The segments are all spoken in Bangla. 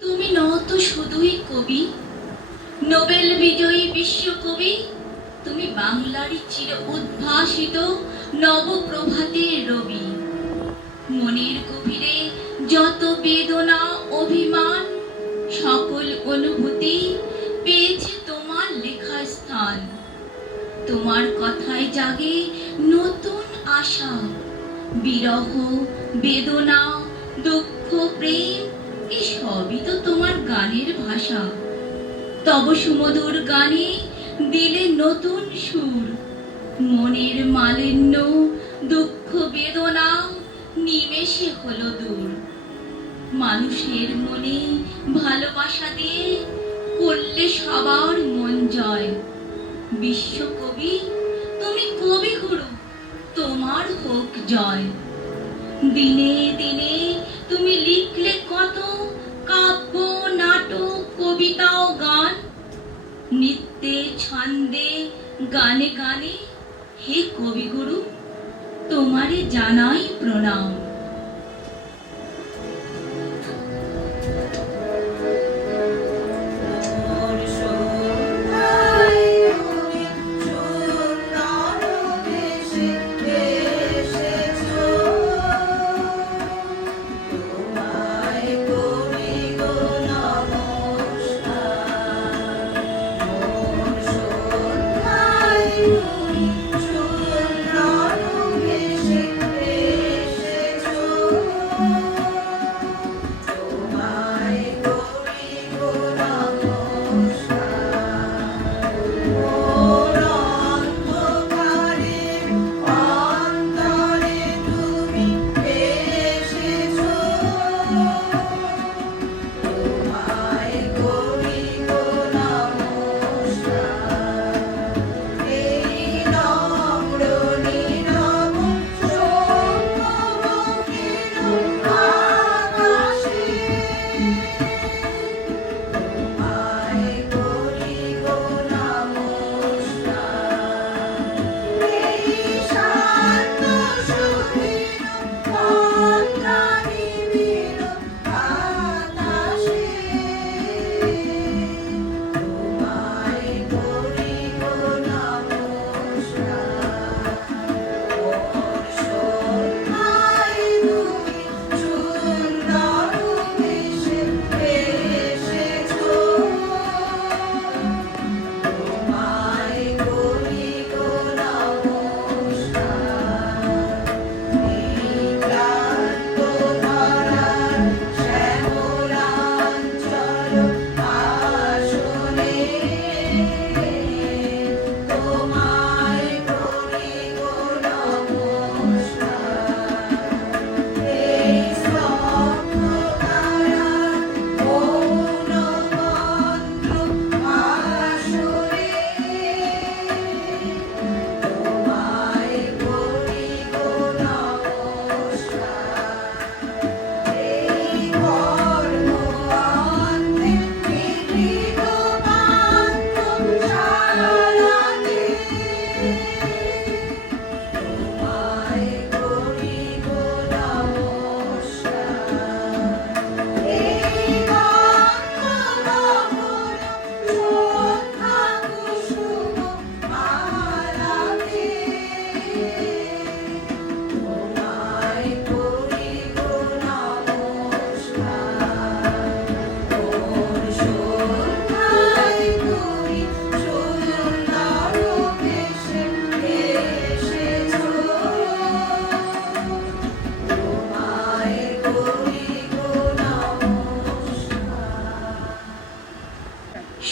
তুমি নও তো শুধুই কবি, নোবেল বিজয়ী বিশ্বকবি। তুমি বাংলারই চির উদ্ভাসিত নবপ্রভাতের রবি। মনের গভীরে যত বেদনা অভিমান, সকল অনুভূতি পেয়েছে তোমার লেখা স্থান। তোমার কথায় জাগে নতুন আশা, বিরহ বেদনা দুঃখ প্রেম এসবই তো তোমার গানের ভাষা। তব সুমধুর গানে দিলে নতুন সুর, মনের মালিন্য দুঃখ বেদনা নিমেষে হলো দূর। মানুষের মনে ভালোবাসা দিয়ে করলে সবার মন জয়। বিশ্বকবি তুমি কবিগুরু, তোমার হোক জয়। দিনে দিনে তুমি লিখলে কত কাব্য নাটক কবিতা ও গান, নৃত্যে ছন্দে গানে গানে। হে কবিগুরু, তোমারে জানাই প্রণাম।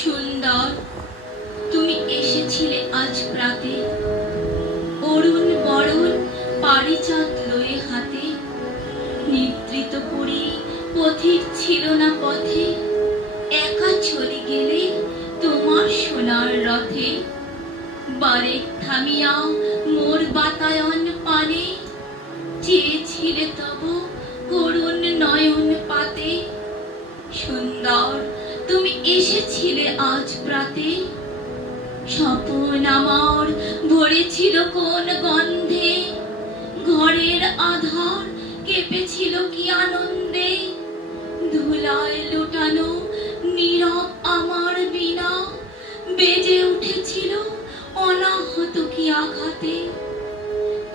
সুন্দর তুমি এসেছিলে আজ প্রাতে, অরুণ বরণ পারিজাত লয়ে হাতে। নিদ্রিত পুরী পথিক ছিল না পথে, একা চলে গেলে তোমার সোনার রথে। বারে থামিয়া মোর বাতায়ন পানে, চেয়েছিলে তব করুণ নয়ন পাতে। সুন্দর তুমি এসেছিলে আজ প্রাতে, স্বপন আমার ভরেছিল কোন গন্ধে। ঘরের আধার কেঁপেছিল কি আনন্দে, ধুলায় লুটানো নীরব আমার বীণা বেজে উঠেছিল অনাহত কি আঘাতে।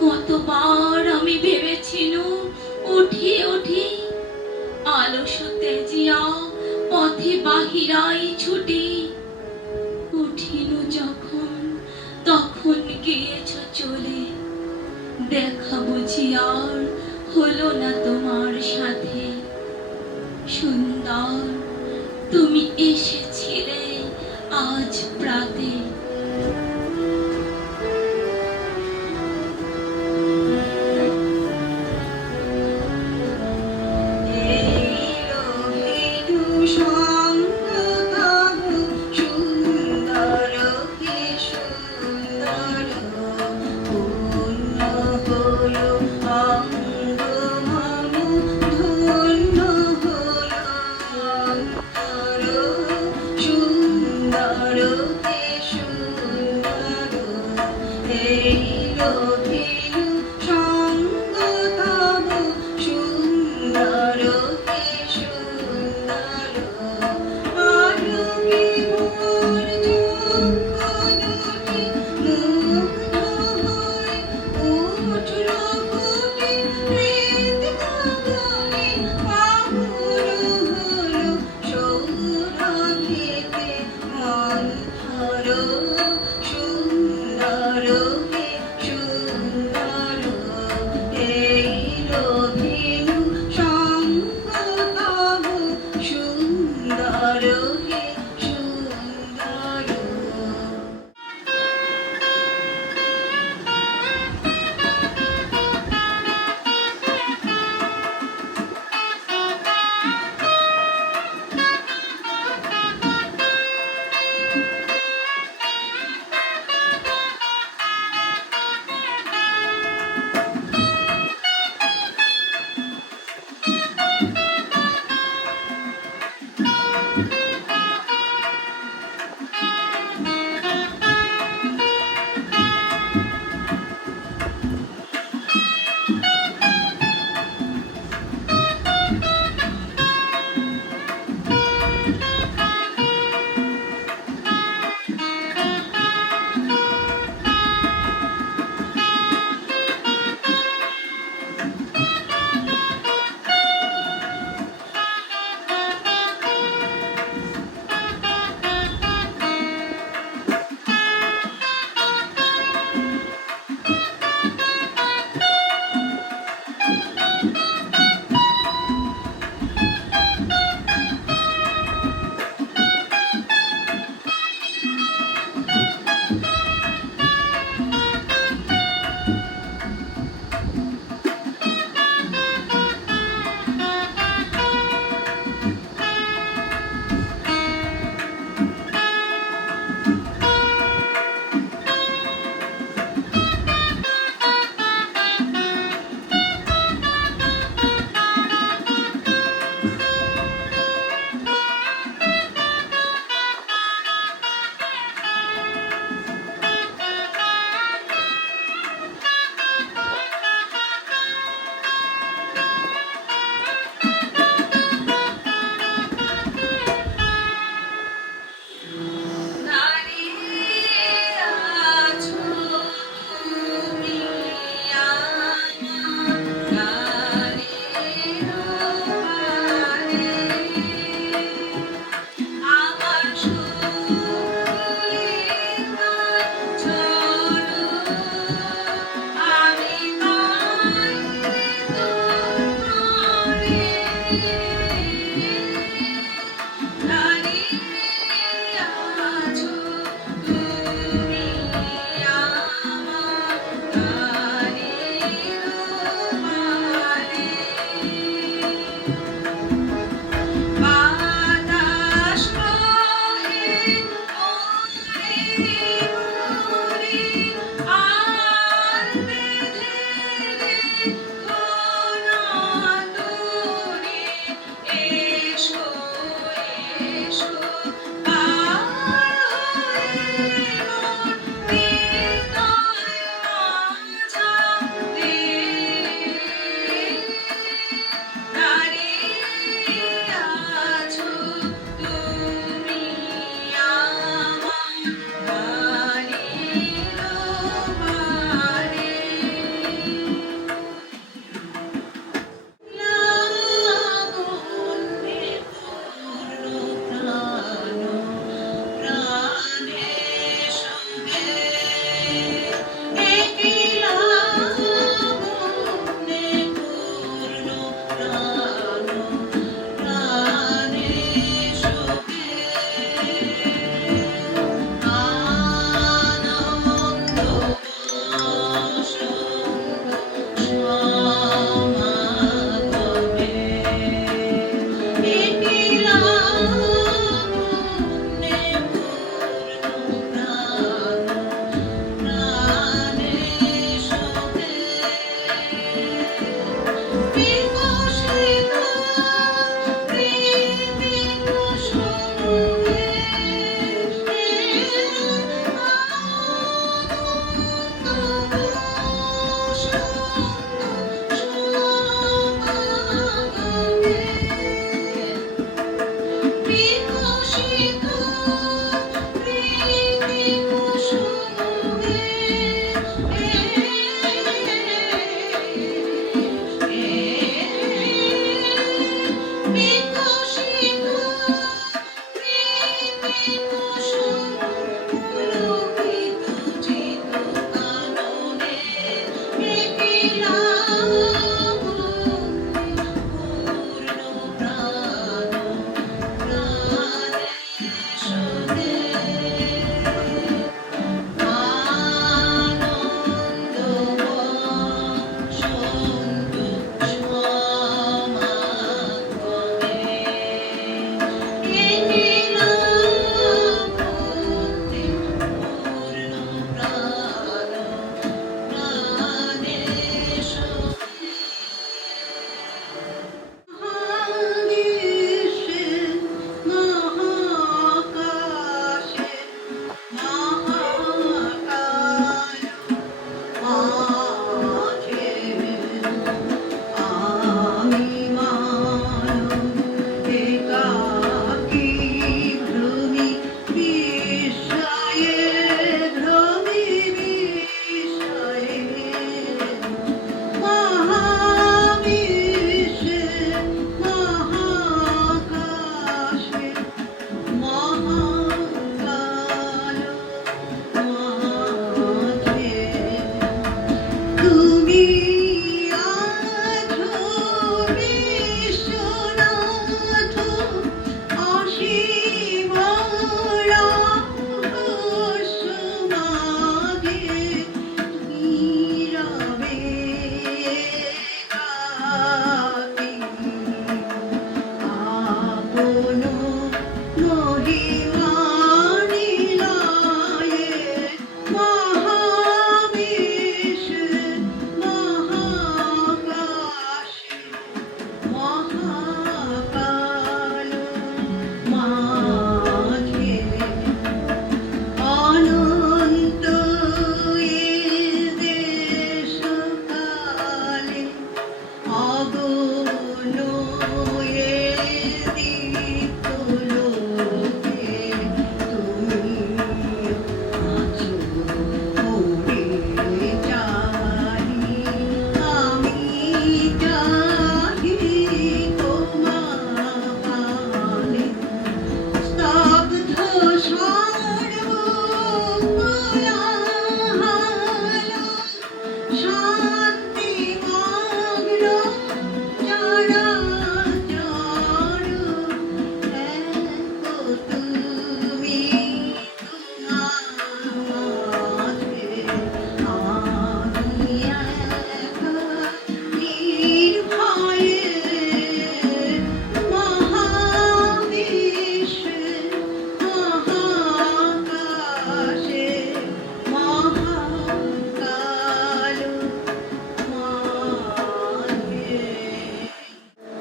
কতবার আমি ভেবেছিল উঠি উঠি, আলস তেজিয়া পথে বাহিরাই ছুটি। উঠিনু যখন তখন গিয়েছ চলে, দেখা বুঝি আর হলো না তোমার সাথে। সুন্দর তুমি এসেছিলে আজ প্রাতে। সুন্দর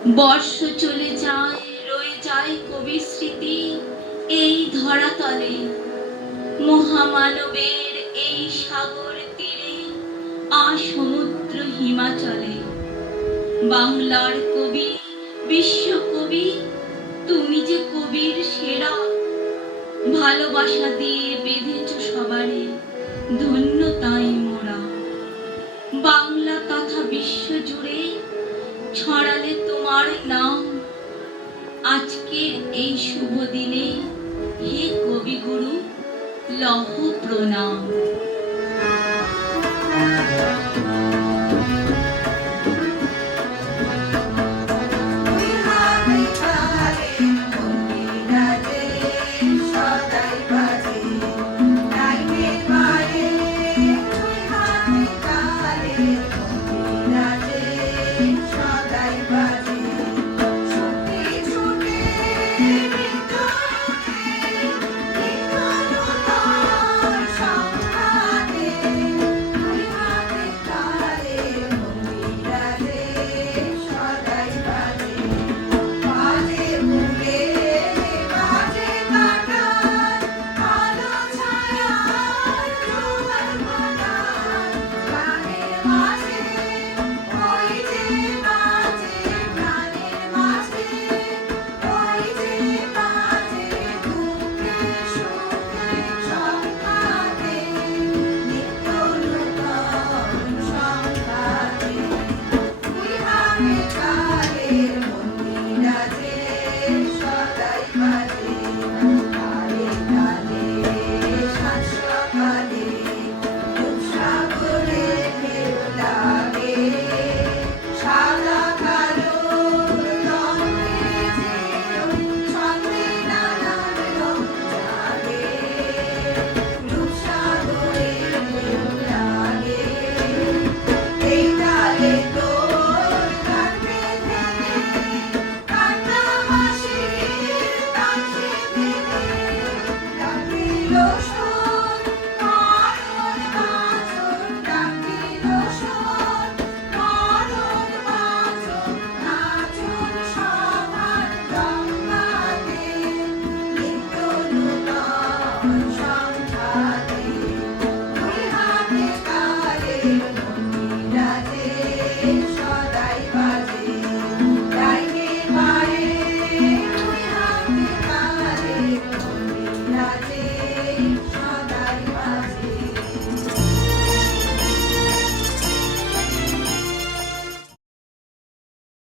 বর্ষ চলে যায়, রয়ে যায় কবি স্মৃতি এই ধরাতলে। মহামানবের এই সাগর তীরে সমুদ্র হিমাচলে। বাংলার কবি, বিশ্বকবি, তুমি যে কবির সেরা। ভালোবাসা দিয়ে বেঁধেছ সবারে, ধন্য তাই মোরা। বাংলা তথা বিশ্ব জুড়ে ছড়ালে তোমার নাম। আজকের এই শুভ দিনে হে কবিগুরু, লহ প্রণাম।